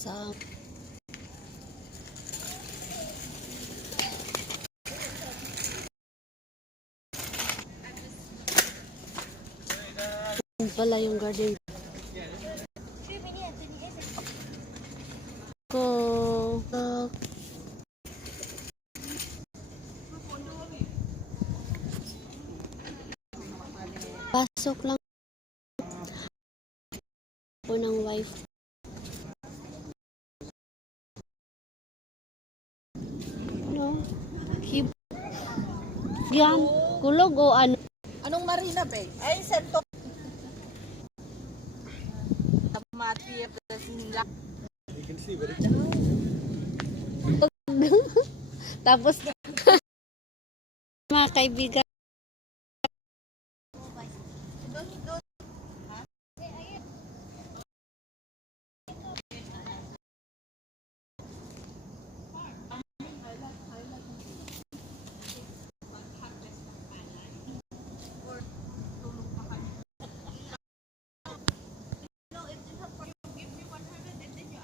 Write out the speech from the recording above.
sa pala yung garden ko. Pasok lang po ng wife. Ano? Yan, kulog o ano? Anong marina, babe? Ay, sento. Tamati, sinla. You can see what it Tapos mga kaibigan,